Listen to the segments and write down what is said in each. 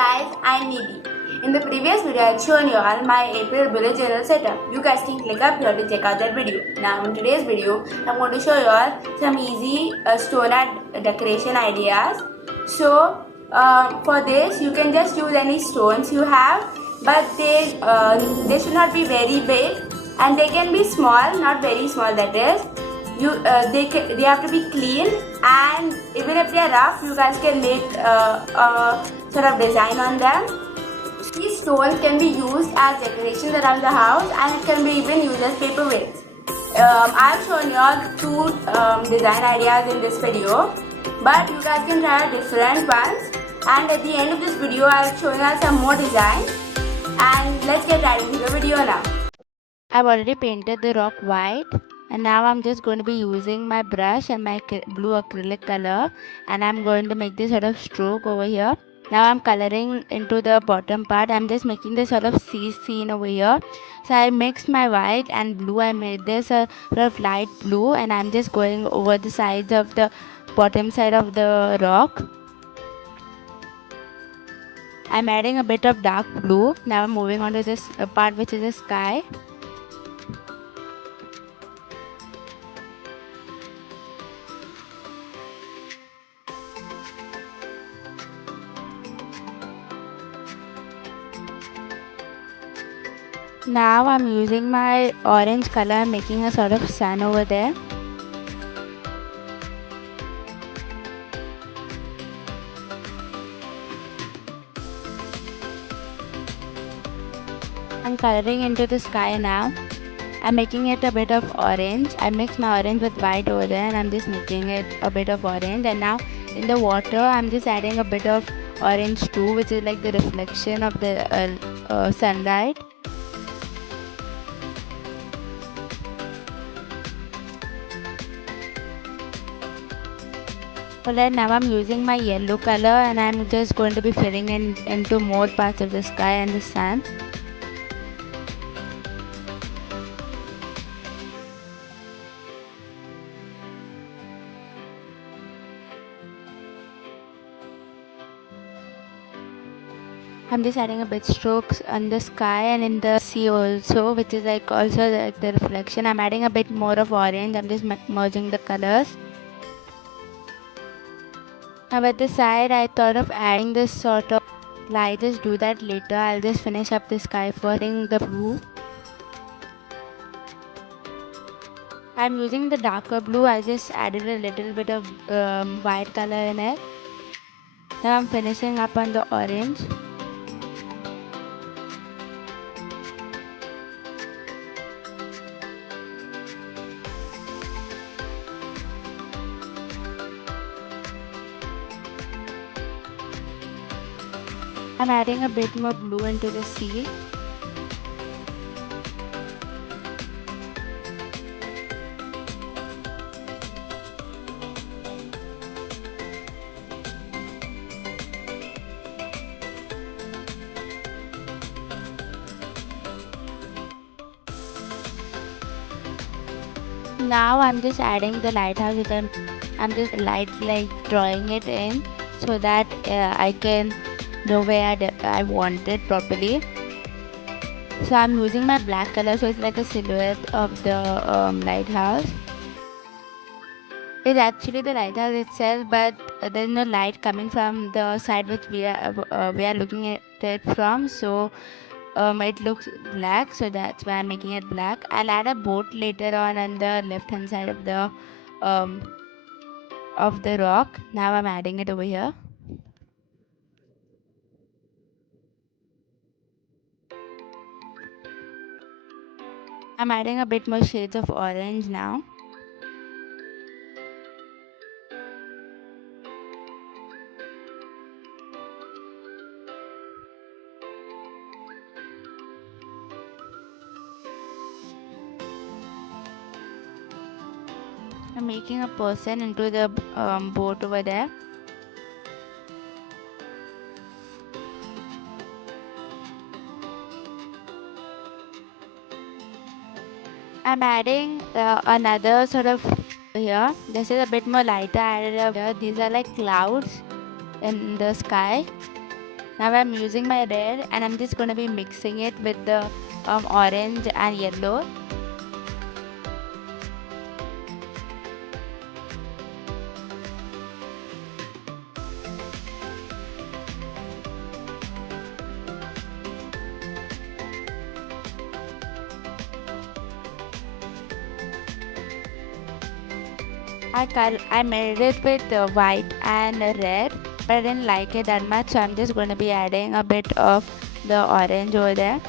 guys, I'm Nidhi. In the previous video, I had shown you all my April bullet journal setup. You guys can click up here to check out that video. Now in today's video, I'm going to show you all some easy stone art decoration ideas. So for this, you can just use any stones you have, but they should not be very big, and they can be small, not very small. That is, they have to be clean, and even if they are rough, you guys can make a sort of design on them. These stones can be used as decorations around the house, and it can be even used as paperweights. I've shown you all two design ideas in this video, but you guys can try different ones, and at the end of this video I'll show you some more designs, and let's get right into the video now. I've already painted the rock white, and now I'm just going to be using my brush and my blue acrylic color, and I'm going to make this sort of stroke over here. Now I'm coloring into the bottom part. I'm just making this sort of sea scene over here. So I mixed my white and blue. I made this a sort of light blue, and I'm just going over the sides of the bottom side of the rock. I'm adding a bit of dark blue. Now I'm moving on to this part which is the sky. Now I'm using my orange color, making a sort of sun over there. I'm coloring into the sky now. I'm making it a bit of orange. I mixed my orange with white over there, and I'm just making it a bit of orange. And now in the water, I'm just adding a bit of orange too, which is like the reflection of the sunlight. Alright, now I'm using my yellow color, and I'm just going to be filling in into more parts of the sky and the sun. I'm just adding a bit strokes on the sky and in the sea also, which is like also like the reflection. I'm adding a bit more of orange. I'm just merging the colors. Now at the side, I thought of adding this sort of light. Just do that later. I'll just finish up the sky first. Adding the blue. I'm using the darker blue. I just added a little bit of white color in it. Now I'm finishing up on the orange. I'm adding a bit more blue into the sea. Now I'm just adding the lighthouse with I'm just like drawing it in so that I can know where I want it properly. So I'm using my black color, so it's like a silhouette of the lighthouse. It's actually the lighthouse itself, but there's no light coming from the side which we are looking at it from. So it looks black, so that's why I'm making it black. I'll add a boat later on the left hand side um, of the rock. Now I'm adding it over here. I'm adding a bit more shades of orange now. I'm making a person into the boat over there. I'm adding another sort of here. This is a bit more lighter. I added here. These are like clouds in the sky. Now I'm using my red and I'm just going to be mixing it with the orange and yellow. I made it with white and red, but I didn't like it that much, so I'm just going to be adding a bit of the orange over there.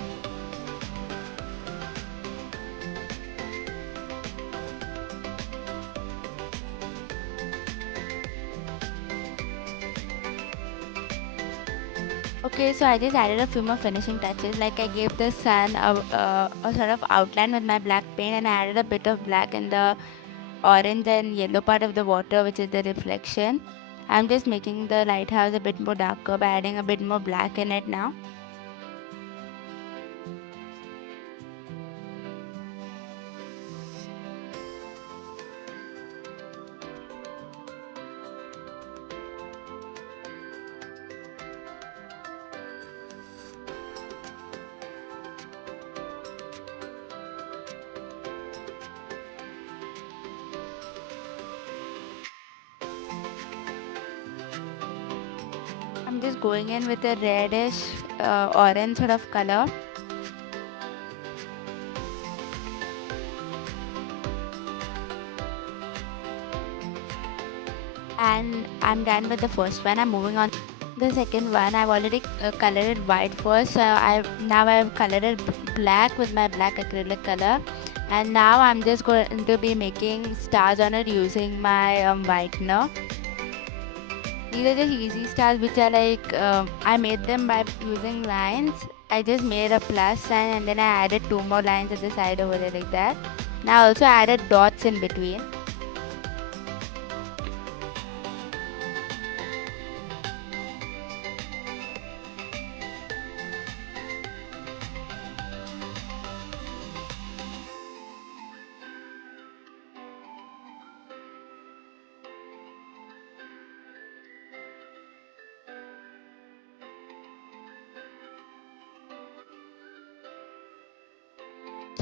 Okay, so I just added a few more finishing touches, like I gave the sun a sort of outline with my black paint, and I added a bit of black in the orange and yellow part of the water, which is the reflection. I'm just making the lighthouse a bit more darker by adding a bit more black in it now. I'm just going in with a reddish orange sort of color. And I'm done with the first one. I'm moving on the second one. I've already colored it white first, so I've colored it black with my black acrylic color, and now I'm just going to be making stars on it using my whitener. These are just easy stars which are like I made them by using lines. I just made a plus sign and then I added 2 more lines at the side over there like that. Now I also added dots in between.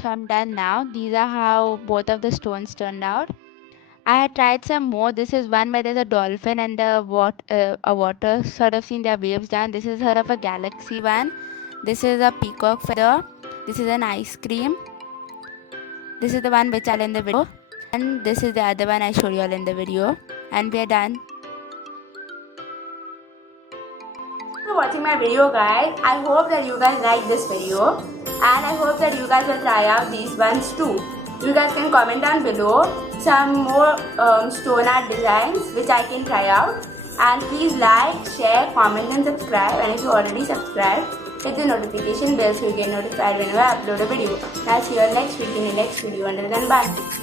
So I'm done now. These are how both of the stones turned out. I had tried some more. This is one where there's a dolphin and a water sort of scene. There are waves down. This is sort of a galaxy one. This is a peacock feather. This is an ice cream. This is the one which I'll in the video. And this is the other one I showed you all in the video. And we are done. For watching my video, guys. I hope that you guys like this video, and I hope that you guys will try out these ones too. You guys can comment down below some more stone art designs which I can try out, and please like, share, comment and subscribe. And if you already subscribed, hit the notification bell so you get notified whenever I upload a video. I'll see you all next week in the next video. Until then, bye.